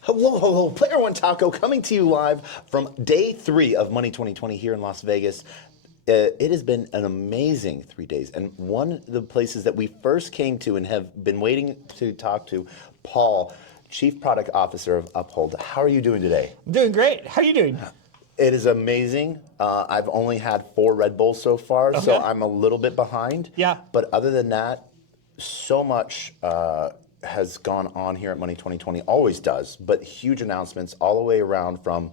Hello, Player One Taco coming to you live from day 3 of Money 2020 here in Las Vegas. It has been an amazing 3 days, and one of the places that we first came to and have been waiting to talk to, Paul, Chief Product Officer of Uphold. How are you doing today? I'm doing great. How are you doing? It is amazing. I've only had 4 Red Bulls so far, so I'm a little bit behind. Yeah. But other than that, so much has gone on here at Money 2020, always does, but huge announcements all the way around, from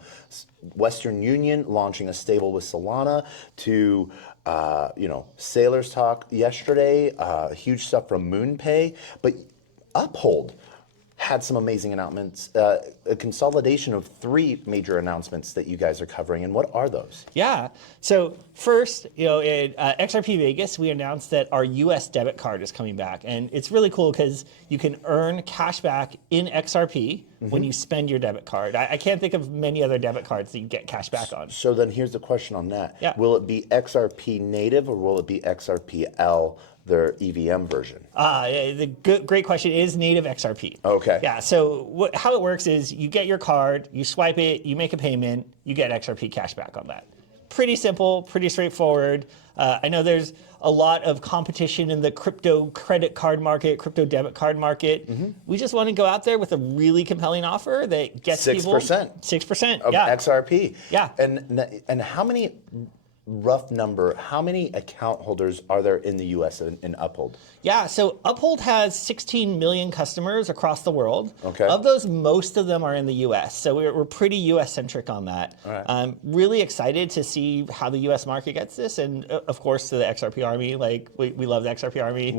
Western Union launching a stable with Solana to Sailors Talk yesterday, huge stuff from MoonPay, but Uphold had some amazing announcements, a consolidation of 3 major announcements that you guys are covering. And what are those? Yeah. So first, at XRP Vegas, we announced that our US debit card is coming back. And it's really cool because you can earn cash back in XRP when you spend your debit card. I can't think of many other debit cards that you get cash back on. So then here's the question on that. Yeah. Will it be XRP native or will it be XRPL, their EVM version? Great question. It is native XRP. Okay. Yeah, so how it works is you get your card, you swipe it, you make a payment, you get XRP cash back on that. Pretty simple, pretty straightforward. I know there's a lot of competition in the crypto credit card market, crypto debit card market. We just want to go out there with a really compelling offer that gets 6%. people 6% Of XRP. Yeah. And how many, rough number, how many account holders are there in the US in Uphold? Yeah, so Uphold has 16 million customers across the world. Okay. Of those, most of them are in the US. So we're pretty US centric on that. All right. I'm really excited to see how the US market gets this. And of course, to the XRP Army, we love the XRP Army.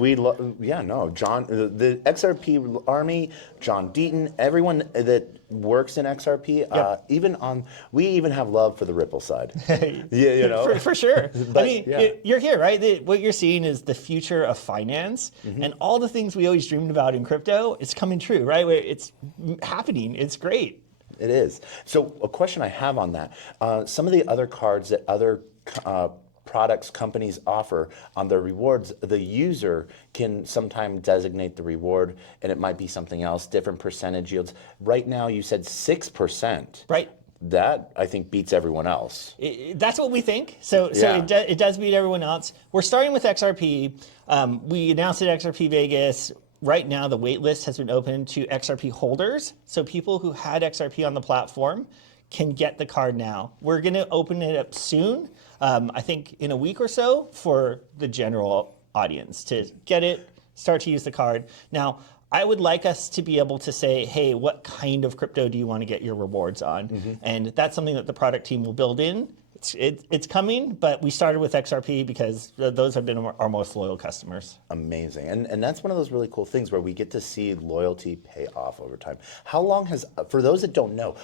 John, the XRP Army, John Deaton, everyone that works in XRP, Yep. We even have love for the Ripple side. Yeah, For sure. But, I mean, yeah. you're here, right? What you're seeing is the future of finance, and all the things we always dreamed about in crypto, it's coming true, right? It's happening. It's great. It is. So a question I have on that, some of the other cards that other products companies offer on their rewards, the user can sometimes designate the reward and it might be something else, different percentage yields. Right now you said 6%. Right. That, I think, beats everyone else. That's what we think. So Yeah. it does beat everyone else. We're starting with XRP. We announced at XRP Vegas. Right now, the wait list has been open to XRP holders. So people who had XRP on the platform can get the card now. We're going to open it up soon, I think in a week or so, for the general audience to get it, start to use the card. Now, I would like us to be able to say, hey, what kind of crypto do you want to get your rewards on? And that's something that the product team will build in. It's coming, but we started with XRP because those have been our most loyal customers. Amazing. And that's one of those really cool things where we get to see loyalty pay off over time. How long has, for those that don't know,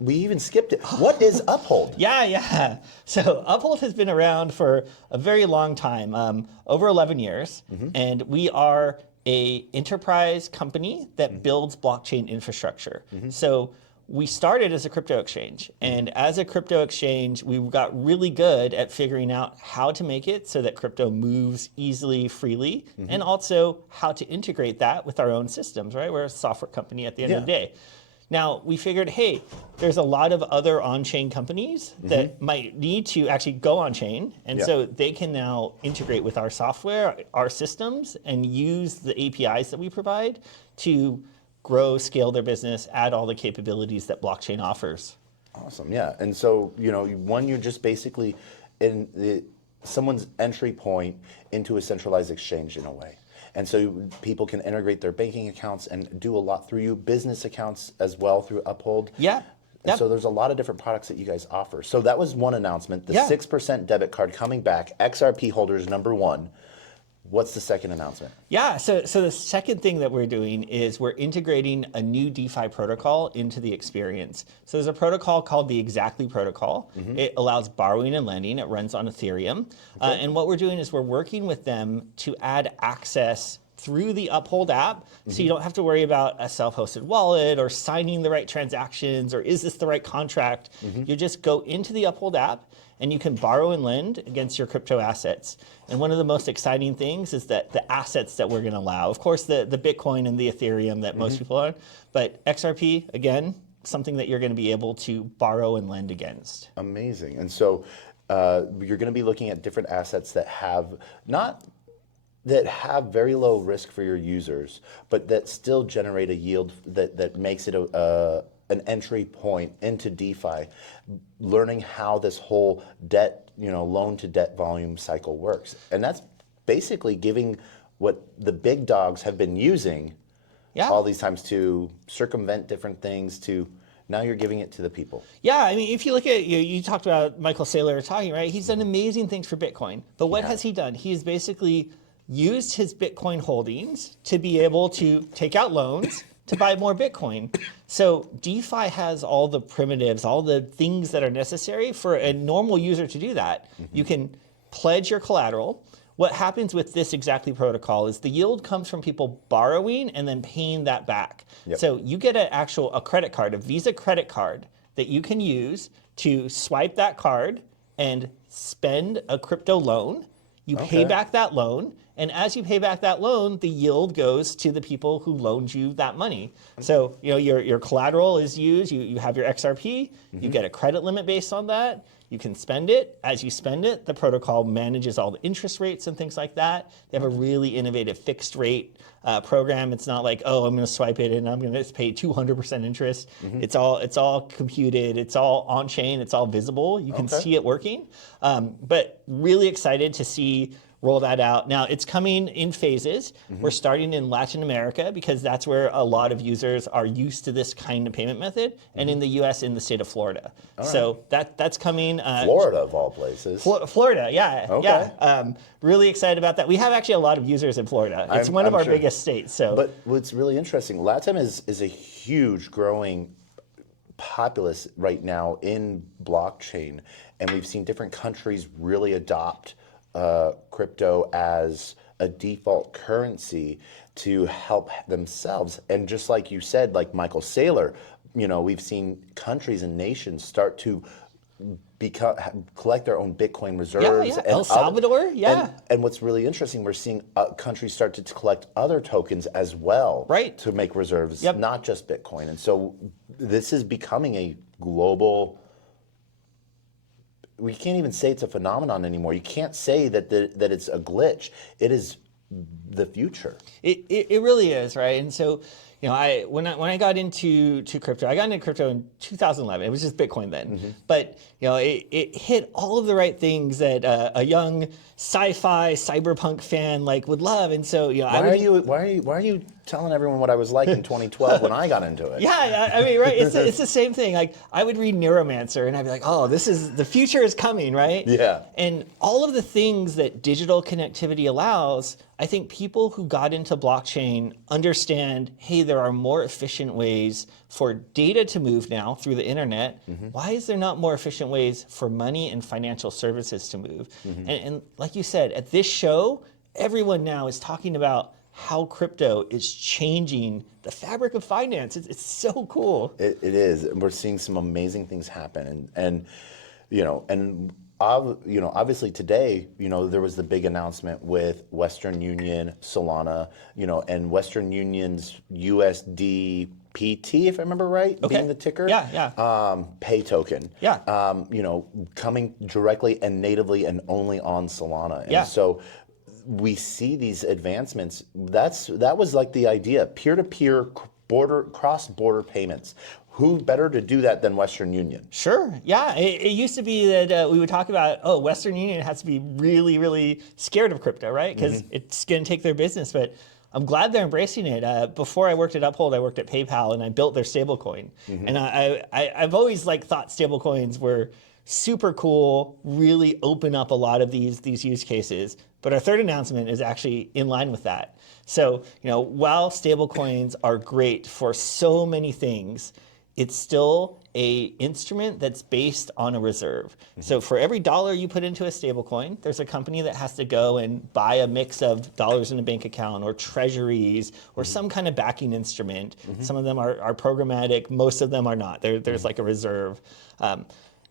we even skipped it. What is Uphold? Yeah. So Uphold has been around for a very long time, over 11 years. And we are an enterprise company that builds blockchain infrastructure. So we started as a crypto exchange, and as a crypto exchange, we got really good at figuring out how to make it so that crypto moves easily, freely, and also how to integrate that with our own systems, right? We're a software company at the end of the day. Now, we figured, hey, there's a lot of other on-chain companies that might need to actually go on-chain, and so they can now integrate with our software, our systems, and use the APIs that we provide to grow, scale their business, add all the capabilities that blockchain offers. Awesome, yeah. And so, you're just basically in someone's entry point into a centralized exchange in a way. And so people can integrate their banking accounts and do a lot through you, business accounts as well through Uphold. Yeah. And so there's a lot of different products that you guys offer. So that was one announcement, the 6% debit card coming back, XRP holders #1. What's the second announcement? Yeah, so the second thing that we're doing is we're integrating a new DeFi protocol into the experience. So there's a protocol called the Exactly protocol. It allows borrowing and lending. It runs on Ethereum. And what we're doing is we're working with them to add access through the Uphold app, so you don't have to worry about a self-hosted wallet or signing the right transactions or is this the right contract. You just go into the Uphold app and you can borrow and lend against your crypto assets. And one of the most exciting things is that the assets that we're going to allow, of course, the Bitcoin and the Ethereum that most people are, but XRP, again, something that you're going to be able to borrow and lend against. Amazing. And so you're going to be looking at different assets that have very low risk for your users, but that still generate a yield that makes it an entry point into DeFi, learning how this whole debt, loan to debt volume cycle works. And that's basically giving what the big dogs have been using all these times to circumvent different things, to now you're giving it to the people. Yeah, I mean, if you look at, you talked about Michael Saylor talking, right? He's done amazing things for Bitcoin. But what has he done? He's basically used his Bitcoin holdings to be able to take out loans to buy more Bitcoin. So DeFi has all the primitives, all the things that are necessary for a normal user to do that. You can pledge your collateral. What happens with this exactly protocol is the yield comes from people borrowing and then paying that back. So you get a credit card, a Visa credit card that you can use to swipe that card and spend a crypto loan. You pay back that loan, and as you pay back that loan, the yield goes to the people who loaned you that money. So your collateral is used, you have your XRP, you get a credit limit based on that, you can spend it. As you spend it, the protocol manages all the interest rates and things like that. They have a really innovative fixed rate program. It's not like, oh, I'm going to swipe it and I'm going to pay 200% interest. It's all computed. It's all on chain. It's all visible. You can see it working. But really excited to see roll that out. Now, it's coming in phases. We're starting in Latin America because that's where a lot of users are used to this kind of payment method, and in the US, in the state of Florida. So that's coming. Florida, of all places. Florida, yeah. Really excited about that. We have actually a lot of users in Florida. It's one of our biggest states. So, but what's really interesting, LATAM is a huge growing populace right now in blockchain, and we've seen different countries really adopt crypto as a default currency to help themselves. And just like you said, like Michael Saylor, we've seen countries and nations start to collect their own Bitcoin reserves. And El Salvador, And what's really interesting, we're seeing countries start to collect other tokens as well, to make reserves, not just Bitcoin. And so this is becoming a global. We can't even say it's a phenomenon anymore. You can't say that it's a glitch. It is the future. It really is, right? And so, when I got into crypto, I got into crypto in 2011. It was just Bitcoin then, but it hit all of the right things that a young sci-fi cyberpunk fan would love. And so, why are you telling everyone what I was like in 2012 when I got into it? Yeah, I mean, right? It's the same thing. Like, I would read Neuromancer and I'd be like, oh, the future is coming, right? Yeah. And all of the things that digital connectivity allows, I think people who got into blockchain understand, hey, there are more efficient ways for data to move now through the internet. Why is there not more efficient ways for money and financial services to move? And like you said, at this show, everyone now is talking about how crypto is changing the fabric of finance. It's so cool. It is. And we're seeing some amazing things happen. And obviously today, there was the big announcement with Western Union, Solana, and Western Union's USDPT, if I remember right, being the ticker. Pay token. Coming directly and natively and only on Solana. And so we see these advancements. That was like the idea, peer-to-peer cross-border payments. Who better to do that than Western Union? Sure. Yeah. It used to be that we would talk about, Western Union has to be really, really scared of crypto, right? Because it's going to take their business. But I'm glad they're embracing it. Before I worked at Uphold, I worked at PayPal, and I built their stablecoin. And I've always thought stablecoins were super cool, really open up a lot of these use cases. But our third announcement is actually in line with that. So, while stablecoins are great for so many things, it's still a instrument that's based on a reserve. So for every dollar you put into a stablecoin, there's a company that has to go and buy a mix of dollars in a bank account or treasuries or some kind of backing instrument. Some of them are programmatic, most of them are not. There's like a reserve.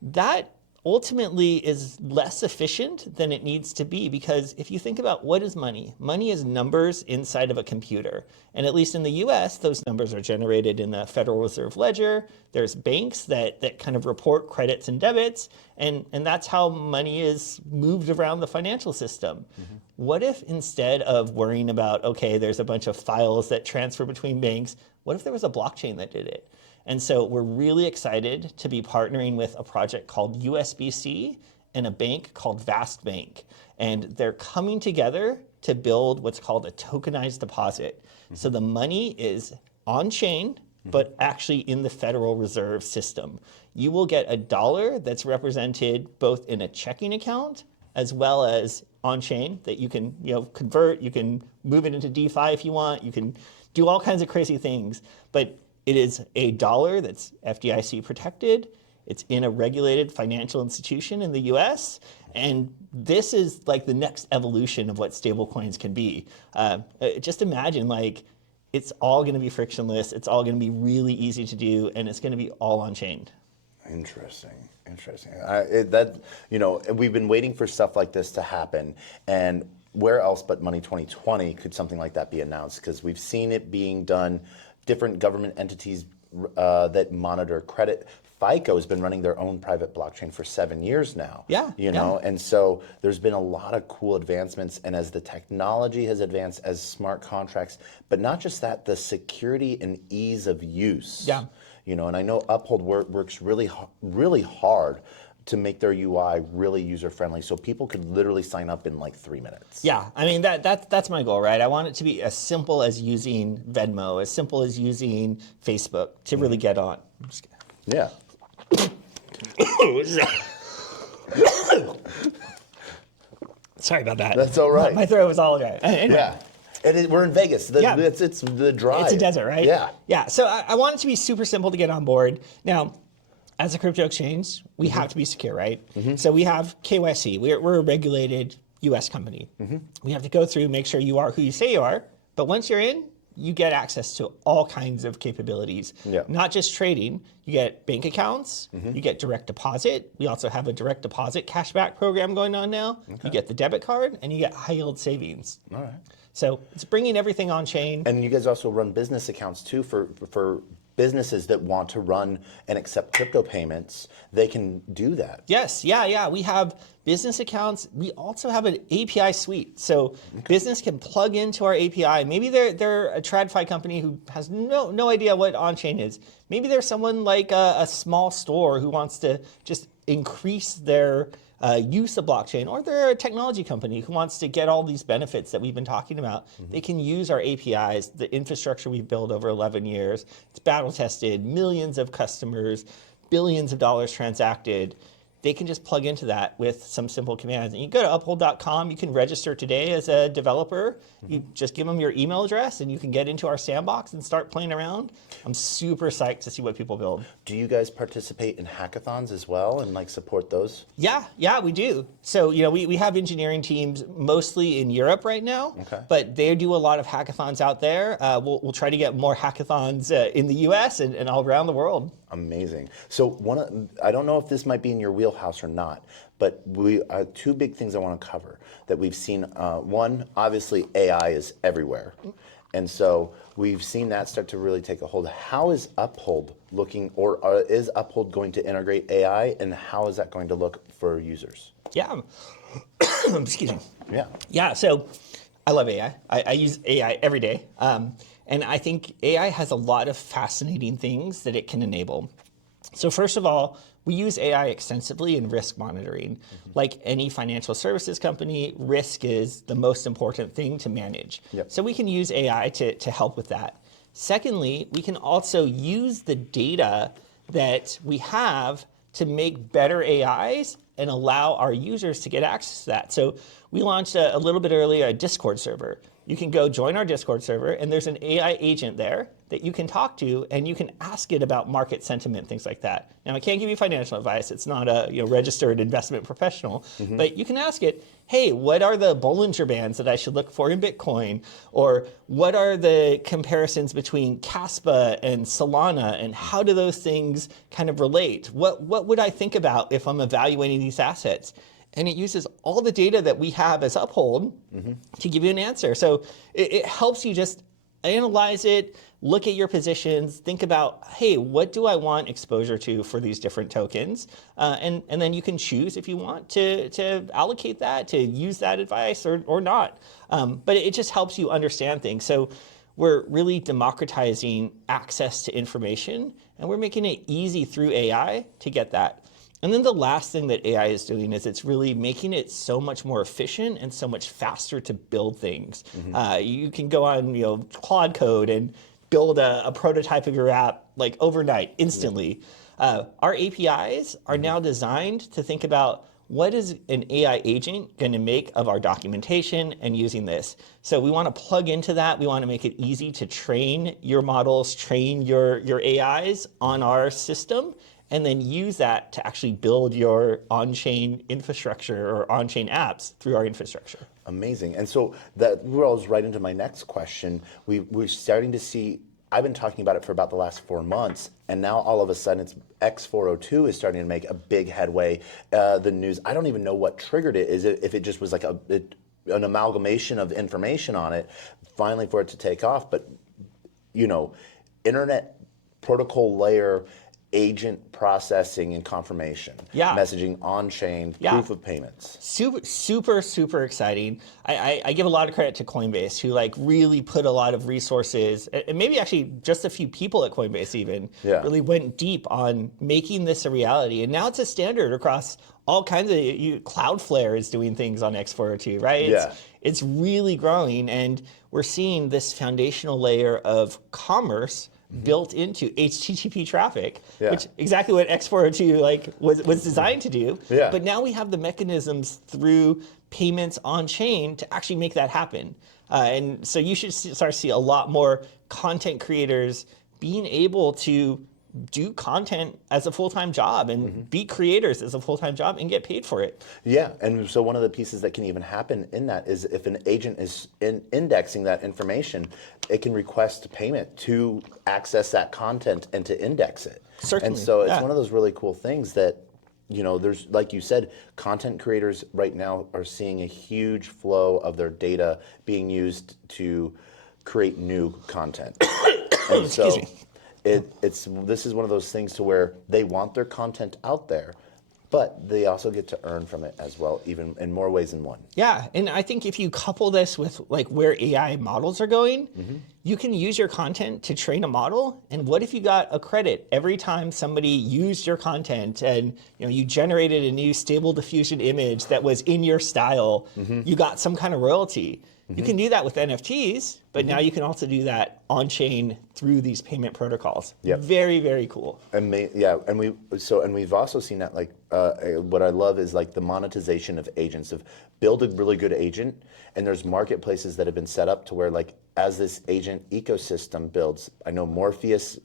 That ultimately is less efficient than it needs to be, because if you think about what is money, money is numbers inside of a computer. And at least in the US, those numbers are generated in the Federal Reserve Ledger. There's banks that kind of report credits and debits, and that's how money is moved around the financial system. What if instead of worrying about, okay, there's a bunch of files that transfer between banks, what if there was a blockchain that did it? And so we're really excited to be partnering with a project called USBC and a bank called Vast Bank. And they're coming together to build what's called a tokenized deposit. So the money is on chain, but actually in the Federal Reserve System. You will get a dollar that's represented both in a checking account as well as on chain that you can convert, you can move it into DeFi if you want, you can do all kinds of crazy things. But it is a dollar that's FDIC protected. It's in a regulated financial institution in the US. And this is like the next evolution of what stablecoins can be. Just imagine, like, it's all going to be frictionless. It's all going to be really easy to do, and it's going to be all on chain. Interesting. We've been waiting for stuff like this to happen, and where else but Money 2020 could something like that be announced? Because we've seen it being done. Different government entities that monitor credit. FICO has been running their own private blockchain for 7 years now. Yeah. And so there's been a lot of cool advancements. And as the technology has advanced, as smart contracts, but not just that, the security and ease of use. Yeah. And I know Uphold works really hard to make their UI really user-friendly, so people could literally sign up in like 3 minutes. Yeah, I mean, that's my goal, right? I want it to be as simple as using Venmo, as simple as using Facebook to really get on. I'm just kidding. Yeah. Sorry about that. That's all right. My throat was all dry. Anyway. Yeah. We're in Vegas. It's the drive. It's a desert, right? Yeah. Yeah, so I want it to be super simple to get on board. Now, as a crypto exchange, we have to be secure, right? So we have KYC. We're a regulated US company. We have to go through, make sure you are who you say you are. But once you're in, you get access to all kinds of capabilities. Yeah. Not just trading. You get bank accounts. You get direct deposit. We also have a direct deposit cashback program going on now. You get the debit card, and you get high yield savings. All right. So it's bringing everything on chain. And you guys also run business accounts too for businesses that want to run and accept crypto payments. They can do that. Yes, yeah. We have business accounts. We also have an API suite. So business can plug into our API. Maybe they're a TradFi company who has no idea what on-chain is. Maybe there's someone like a small store who wants to just increase their use of blockchain, or they're a technology company who wants to get all these benefits that we've been talking about. They can use our APIs, the infrastructure we've built over 11 years. It's battle tested, millions of customers, billions of dollars transacted. They can just plug into that with some simple commands. And you go to uphold.com, you can register today as a developer. You just give them your email address and you can get into our sandbox and start playing around. I'm super psyched to see what people build. Do you guys participate in hackathons as well and like support those? Yeah, we do. So, we have engineering teams mostly in Europe right now, but they do a lot of hackathons out there. We'll try to get more hackathons in the US and all around the world. Amazing. So I don't know if this might be in your wheelhouse or not, but two big things I want to cover that we've seen. One, obviously AI is everywhere. And so we've seen that start to really take a hold. How is Uphold looking, or is Uphold going to integrate AI, and how is that going to look for users? Yeah. Excuse me. Yeah. Yeah, so I love AI. I use AI every day. And I think AI has a lot of fascinating things that it can enable. So first of all, we use AI extensively in risk monitoring. Like any financial services company, risk is the most important thing to manage. Yep. So we can use AI to help with that. Secondly, we can also use the data that we have to make better AIs and allow our users to get access to that. So we launched a little bit earlier a Discord server. You can go join our Discord server, and there's an AI agent there that you can talk to, and you can ask it about market sentiment, things like that. Now, I can't give you financial advice. It's not a registered investment professional, but you can ask it, hey, what are the Bollinger Bands that I should look for in Bitcoin? Or what are the comparisons between Caspa and Solana, and how do those things kind of relate? What would I think about if I'm evaluating these assets? And it uses all the data that we have as Uphold to give you an answer. So it helps you just analyze it, look at your positions, think about, hey, what do I want exposure to for these different tokens? And then you can choose if you want to allocate that, to use that advice or not. But it just helps you understand things. So we're really democratizing access to information, and we're making it easy through AI to get that. And then the last thing that AI is doing is it's really making it so much more efficient and so much faster to build things. You can go on Claude Code and build a prototype of your app like overnight, instantly. Our APIs are now designed to think about what is an AI agent going to make of our documentation and using this. So we want to plug into that. We want to make it easy to train your models, train your AIs on our system, and then use that to actually build your on-chain infrastructure or on-chain apps through our infrastructure. Amazing. And so that rolls right into my next question. We're starting to see, I've been talking about it for about the last 4 months, and now all of a sudden it's X402 is starting to make a big headway. The news, I don't even know what triggered it. Is it if it just was like an amalgamation of information on it, finally for it to take off. But, internet protocol layer agent processing and confirmation, messaging on-chain, proof of payments. Super exciting. I give a lot of credit to Coinbase, who really put a lot of resources, and maybe actually just a few people at Coinbase even, really went deep on making this a reality. And now it's a standard across all kinds of, Cloudflare is doing things on X402, right? It's really growing, and we're seeing this foundational layer of commerce built into HTTP traffic, which exactly what X402 was designed to do. But now we have the mechanisms through payments on chain to actually make that happen. And so you should start to see a lot more content creators being able to do content as a full-time job and be creators as a full-time job and get paid for it. Yeah, and so one of the pieces that can even happen in that is if an agent is indexing that information, it can request payment to access that content and to index it. Certainly. And so it's one of those really cool things that, there's, like you said, content creators right now are seeing a huge flow of their data being used to create new content. And so Excuse me. This is one of those things to where they want their content out there, but they also get to earn from it as well, even in more ways than one. Yeah, and I think if you couple this with where AI models are going, you can use your content to train a model. And what if you got a credit every time somebody used your content and you generated a new stable diffusion image that was in your style, you got some kind of royalty. You can do that with NFTs, but now you can also do that on-chain through these payment protocols. Very, very cool. And we've also seen that what I love is the monetization of agents, of build a really good agent, and there's marketplaces that have been set up to where as this agent ecosystem builds. I know Morpheus,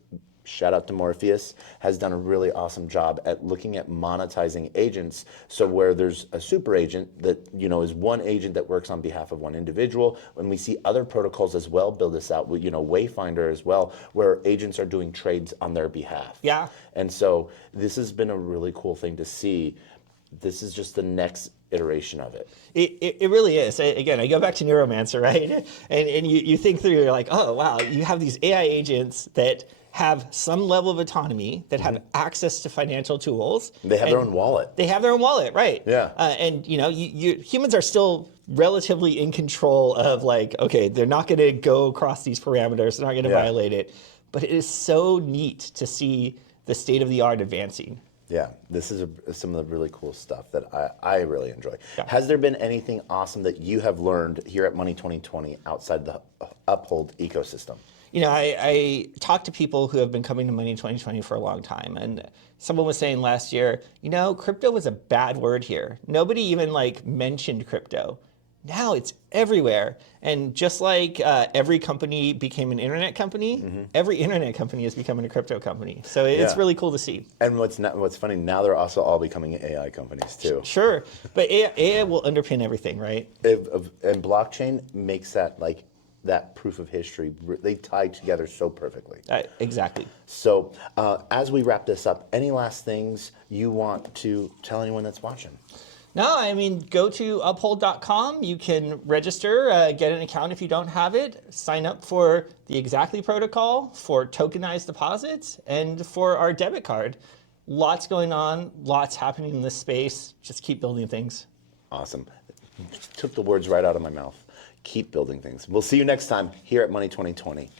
shout out to Morpheus, has done a really awesome job at looking at monetizing agents. So where there's a super agent that is one agent that works on behalf of one individual, and we see other protocols as well build this out with Wayfinder as well, where agents are doing trades on their behalf. Yeah. And so this has been a really cool thing to see. This is just the next iteration of it. It really is. Again, I go back to Neuromancer, right? And you think through, you're like, oh wow, you have these AI agents that have some level of autonomy, that have access to financial tools. They have their own wallet. They have their own wallet, right? Yeah. And humans are still relatively in control of okay, they're not going to go across these parameters, they're not going to violate it. But it is so neat to see the state of the art advancing. Yeah, this is some of the really cool stuff that I really enjoy. Yeah. Has there been anything awesome that you have learned here at Money 2020 outside the Uphold ecosystem? I talked to people who have been coming to Money 2020 for a long time, and someone was saying last year, crypto was a bad word here. Nobody even mentioned crypto. Now it's everywhere. And just like every company became an internet company, every internet company is becoming a crypto company. So it's Yeah. really cool to see. And what's funny, now they're also all becoming AI companies too. Sure, but AI will underpin everything, right? And blockchain makes that like that proof of history. They tie together so perfectly. Exactly. So as we wrap this up, any last things you want to tell anyone that's watching? No, I mean, go to uphold.com. You can register, get an account if you don't have it, sign up for the Exactly protocol, for tokenized deposits, and for our debit card. Lots going on, lots happening in this space. Just keep building things. Awesome. Took the words right out of my mouth. Keep building things. We'll see you next time here at Money 2020.